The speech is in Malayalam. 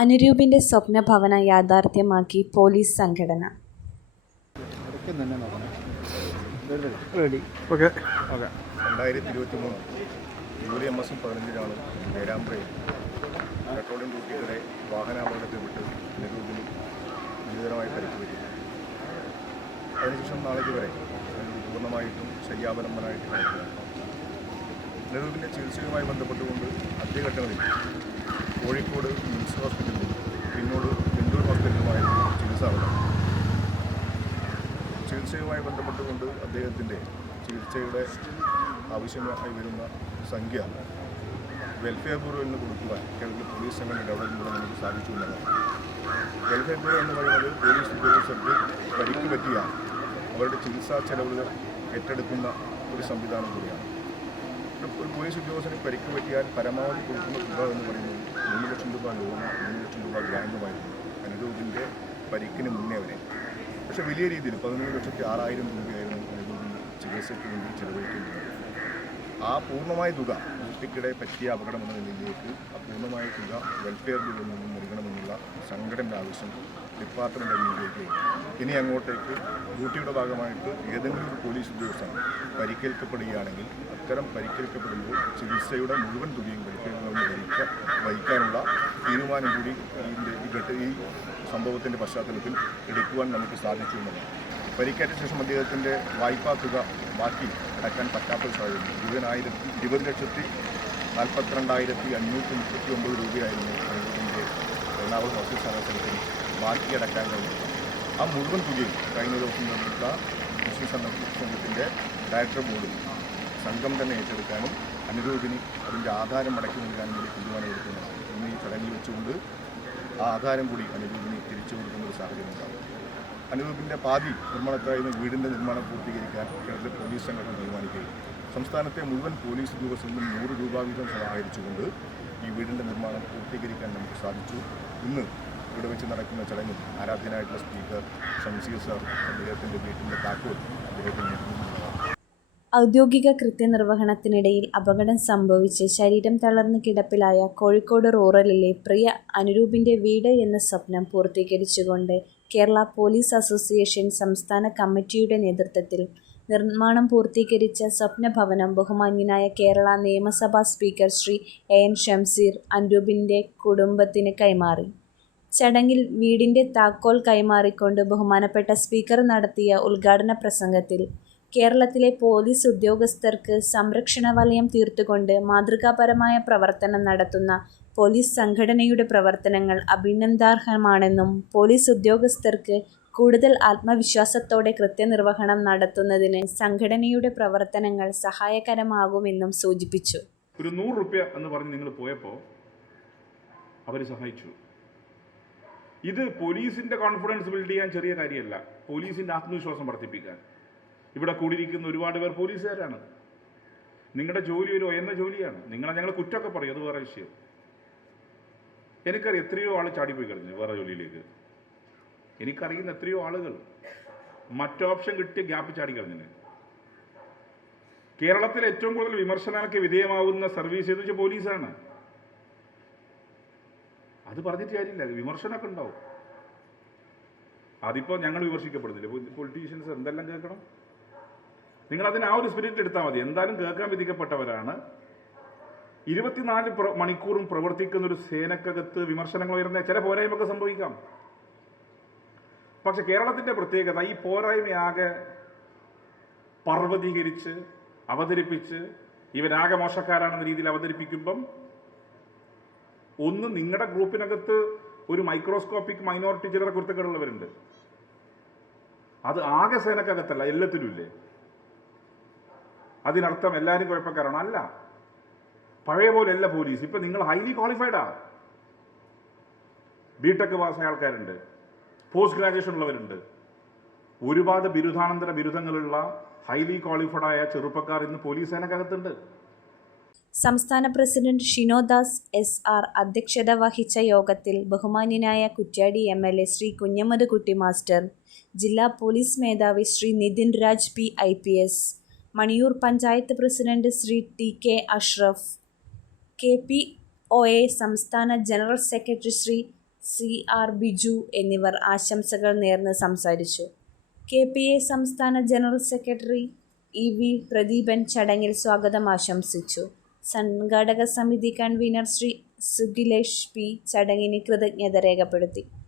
അനുരൂപിന്റെ സ്വപ്നഭവന യാഥാർത്ഥ്യമാക്കി പോലീസ് സംഘടന. രണ്ടായിരത്തി ഇരുപത്തി മൂന്ന് ജൂലൈ മാസം പതിനഞ്ചിനാണ് പേരാമ്പ്രയിൽ പെട്രോളിയം ഡ്യൂട്ടിക്കിടെ വാഹനാപകടത്തിൽപ്പെട്ട് നിരൂപിന് ഗുരുതരമായി പരിക്ക് പറ്റി. അതിനുശേഷം നാളേക്ക് വരെ പൂർണമായിട്ടും ശയ്യാവലംബനായിട്ട് നിരൂപിന്റെ ചികിത്സയുമായി ബന്ധപ്പെട്ടുകൊണ്ട് ആദ്യഘട്ടങ്ങളിൽ കോഴിക്കോട് മിംസ് ഹോസ്പിറ്റലിൽ പിന്നോട് ബിന്ദൂർ ഹോസ്പിറ്റലുമായിരുന്നു ചികിത്സ അവിടെ ചികിത്സയുമായി ബന്ധപ്പെട്ടുകൊണ്ട് അദ്ദേഹത്തിന്റെ ചികിത്സയുടെ ആവശ്യമായി വരുന്ന സംഖ്യ വെൽഫെയർ ബ്യൂറോ എന്ന് കൊടുക്കുവാൻ കേരളത്തിൽ പോലീസ് സംഘടന ഡെവലപ്മെന്റിലൂടെ നമുക്ക് സാധിച്ചു എന്നതാണ് വെൽഫെയർ ബ്യൂറോ എന്ന് പറയുന്നത് പോലീസ് ഉദ്യോഗസ്ഥർക്ക് പരിക്ക് പറ്റിയ അവരുടെ ചികിത്സാ ചെലവുകൾ ഏറ്റെടുക്കുന്ന ഒരു സംവിധാനം കൂടിയാണ്. ഒരു പോലീസ് ഉദ്യോഗസ്ഥന് പരിക്ക് പറ്റിയാൽ പരമാവധി കൊടുക്കുന്ന തുക എന്ന് പറയുന്നത് ലോണ് മൂന്ന് ലക്ഷം രൂപ ഗ്രാൻഡുമായിരുന്നു അനുരൂപിന്റെ പരിക്കിന് മുന്നേ വരെ പക്ഷേ വലിയ രീതിയിൽ പതിനൊന്ന് ലക്ഷത്തി ആറായിരം രൂപയായിരുന്നു അനുരൂപിന് ചികിത്സയ്ക്ക് വേണ്ടി ചെലവഴിക്കേണ്ടത് ആ പൂർണമായ തുക കുട്ടിക്കിടെ പറ്റിയ അപകടം എന്ന നിലയിലേക്ക് ആ പൂർണമായ തുക വെൽഫെയർ ബില്ലിൽ നിന്നും നൽകണമെന്നുള്ള സംഘടനയുടെ ആവശ്യം ഡിപ്പാർട്ട്മെന്റ് അംഗീകരിക്കുകയും ഇനി അങ്ങോട്ടേക്ക് ഡ്യൂട്ടിയുടെ ഭാഗമായിട്ട് ഏതെങ്കിലും ഒരു പോലീസ് ഉദ്യോഗസ്ഥൻ പരിക്കേൽക്കപ്പെടുകയാണെങ്കിൽ അത്തരം പരിക്കേൽക്കപ്പെടുമ്പോൾ ചികിത്സയുടെ മുഴുവൻ തുകയും വെൽഫെയർ ഗവൺമെന്റ് വഹിക്ക വഹിക്കാനുള്ള തീരുമാനം കൂടി ഇതിന്റെ ഈ ഘട്ട ഈ സംഭവത്തിന്റെ പശ്ചാത്തലത്തിൽ എടുക്കുവാൻ നമുക്ക് സാധിച്ചു പരിക്കേറ്റ ശേഷം അദ്ദേഹത്തിന്റെ വായ്പാ തുക ബാക്കി അടക്കാൻ പറ്റാത്തൊരു സാഹചര്യം. ഇരുപതിനായിരത്തി ഇരുപത് ലക്ഷത്തി നാൽപ്പത്തിരണ്ടായിരത്തി അഞ്ഞൂറ്റി മുപ്പത്തി ഒമ്പത് രൂപയായിരുന്നു അദ്ദേഹത്തിന്റെ എറണാകുളം ഹോസ്പിറ്റൽ സന്ദർശനത്തിൽ ബാക്കി അടക്കാൻ കഴിഞ്ഞത്. ആ മുഴുവൻ തുകയും കഴിഞ്ഞ ദിവസം നിർമ്മിച്ച മുസ്ലിം സംഘ- സംഘത്തിന്റെ ഡയറക്ടർ ബോർഡ് സംഘം തന്നെ ഏറ്റെടുക്കാനും അനുരൂപിന് അതിന്റെ ആധാരം അടക്കി നൽകാനും കൂടി തീരുമാനമെടുക്കുന്നതാണ് ഇന്ന് ഈ ചടങ്ങിൽ വെച്ചുകൊണ്ട് ആധാരം കൂടി അനുരൂപിന് തിരിച്ചു കൊടുക്കുന്ന ഒരു സാഹചര്യം ഉണ്ടാകും അനുരൂപിന്റെ പാതി നിർമ്മാണത്തിലായിരുന്ന വീടിന്റെ നിർമ്മാണം പൂർത്തീകരിക്കാൻ കേരളത്തിലെ പോലീസ് സംഘടന തീരുമാനിക്കുകയും സംസ്ഥാനത്തെ മുഴുവൻ പോലീസ് ഉദ്യോഗസ്ഥരിലും നൂറ് രൂപ വീതം സഹായിച്ചുകൊണ്ട് ഈ വീടിന്റെ നിർമ്മാണം പൂർത്തീകരിക്കാൻ നമുക്ക് സാധിച്ചു. ഇന്ന് ഇവിടെ വെച്ച് നടക്കുന്ന ചടങ്ങിൽ ആരാധ്യനായിട്ടുള്ള സ്പീക്കർ ഷംസീർ സാർ അദ്ദേഹത്തിന്റെ വീട്ടിന്റെ താക്കോൽ അദ്ദേഹത്തിന് ഔദ്യോഗിക കൃത്യനിർവഹണത്തിനിടയിൽ അപകടം സംഭവിച്ച് ശരീരം തളർന്ന് കിടപ്പിലായ കോഴിക്കോട് റൂറലിലെ പ്രിയ അനുരൂപിന്റെ വീട് എന്ന സ്വപ്നം പൂർത്തീകരിച്ചുകൊണ്ട് കേരള പോലീസ് അസോസിയേഷൻ സംസ്ഥാന കമ്മിറ്റിയുടെ നേതൃത്വത്തിൽ നിർമ്മാണം പൂർത്തീകരിച്ച സ്വപ്നഭവനം ബഹുമാന്യനായ കേരള നിയമസഭാ speaker Shri A N Shamseer അനുരൂപിന്റെ കുടുംബത്തിന് കൈമാറി. ചടങ്ങിൽ വീടിന്റെ താക്കോൽ കൈമാറിക്കൊണ്ട് ബഹുമാനപ്പെട്ട സ്പീക്കർ നടത്തിയ ഉദ്ഘാടന പ്രസംഗത്തിൽ കേരളത്തിലെ പോലീസ് ഉദ്യോഗസ്ഥർക്ക് സംരക്ഷണ വലയം തീർത്തുകൊണ്ട് മാതൃകാപരമായ പ്രവർത്തനം നടത്തുന്ന പോലീസ് സംഘടനയുടെ പ്രവർത്തനങ്ങൾ അഭിനന്ദാർഹമാണെന്നും പോലീസ് ഉദ്യോഗസ്ഥർക്ക് കൂടുതൽ ആത്മവിശ്വാസത്തോടെ കൃത്യനിർവഹണം നടത്തുന്നതിന് സംഘടനയുടെ പ്രവർത്തനങ്ങൾ സഹായകരമാകുമെന്നും സൂചിപ്പിച്ചു. ഒരു നൂറ് റുപ്യ എന്ന് പറഞ്ഞ് നിങ്ങൾ പോയപ്പോൾ അവർ സഹായിച്ചു. ഇത് പോലീസിന്റെ കോൺഫിഡൻസ് ബിൽഡ് ചെയ്യാൻ ചെറിയ കാര്യമല്ല. പോലീസിന്റെ ആത്മവിശ്വാസം വർദ്ധിപ്പിക്കാൻ. ഇവിടെ കൂടിയിരിക്കുന്ന ഒരുപാട് പേർ പോലീസുകാരാണ്. നിങ്ങളുടെ ജോലി ഒരു ഉയർന്ന ജോലിയാണ്. നിങ്ങളെ ഞങ്ങൾ കുറ്റമൊക്കെ പറയും. അത് വേറെ വിഷയം. എനിക്കറിയാം എത്രയോ ആൾ ചാടിപ്പോയി കഴിഞ്ഞു വേറെ ജോലിയിലേക്ക്. എനിക്കറിയുന്ന എത്രയോ ആളുകൾ മറ്റോപ്ഷൻ കിട്ടിയ ഗ്യാപ്പ് ചാടിക്കളഞ്ഞു കേരളത്തിൽ ഏറ്റവും കൂടുതൽ വിമർശനങ്ങൾക്ക് വിധേയമാവുന്ന സർവീസ് എന്ന് വെച്ചാൽ പോലീസാണ്. അത് പറഞ്ഞിട്ട് കാര്യമില്ല. വിമർശനമൊക്കെ ഉണ്ടാവും. അതിപ്പോൾ ഞങ്ങൾ വിമർശിക്കപ്പെടുന്നില്ല. പൊളിറ്റീഷ്യൻസ് എന്തെല്ലാം കേൾക്കണം? നിങ്ങൾ അതിന് ആ ഒരു സ്പിരിറ്റ് എടുത്താൽ മതി. എന്തായാലും കേൾക്കാൻ വിധിക്കപ്പെട്ടവരാണ്. ഇരുപത്തിനാല് മണിക്കൂറും പ്രവർത്തിക്കുന്ന ഒരു സേനക്കകത്ത് വിമർശനങ്ങൾ ഉയർന്ന ചില പോരായ്മയൊക്കെ സംഭവിക്കാം. പക്ഷെ കേരളത്തിന്റെ പ്രത്യേകത ഈ പോരായ്മയാകെ പർവതീകരിച്ച് അവതരിപ്പിച്ച് ഇവരാകെ മോശക്കാരാണെന്ന രീതിയിൽ അവതരിപ്പിക്കുമ്പം ഒന്ന് നിങ്ങളുടെ ഗ്രൂപ്പിനകത്ത് ഒരു മൈക്രോസ്കോപ്പിക് മൈനോറിറ്റി ചിലരെ കുരുത്തക്കേടുള്ളവരുണ്ട്. അത് ആകെ സേനക്കകത്തല്ല എല്ലാത്തിലും ഇല്ലേ അതിനർത്ഥം എല്ലാവരും കുഴപ്പക്കാരാണ്? അല്ല. പഴയ പോലെ അല്ല പോലീസ്. ഇപ്പൊ നിങ്ങൾ ഹൈലി ക്വാളിഫൈഡാ ബിടെക് പാസ്സായ ആൾക്കാരുണ്ട്. പോസ്റ്റ് ഗ്രാജുവേഷൻ ഉള്ളവരുണ്ട്. ഒരുപാട് ബിരുദാനന്തര ബിരുദങ്ങളുള്ള ഹൈലി ക്വാളിഫൈഡ് ആയ ചെറുപ്പക്കാർ ഇന്ന് പോലീസ് സേനക്കകത്തുണ്ട്. സംസ്ഥാന പ്രസിഡന്റ് ഷിനോദാസ് എസ് ആർ അധ്യക്ഷത വഹിച്ച യോഗത്തിൽ ബഹുമാന്യനായ Kuttiadi M L A Shri Kunhammed Kutty master ജില്ലാ പോലീസ് മേധാവി Shri Nithin Raj P I P S Maniyur panchayat president Shri T K Ashraf K P O A സംസ്ഥാന general secretary Shri C R Biju എന്നിവർ ആശംസകൾ നേർന്ന് സംസാരിച്ചു. കെ പി എ സംസ്ഥാന general secretary E V Pradeepan ചടങ്ങിൽ സ്വാഗതം ആശംസിച്ചു. സംഘാടക സമിതി കൺവീനർ ശ്രീ സുഖിലേഷ് പി ചടങ്ങിന് കൃതജ്ഞത രേഖപ്പെടുത്തി.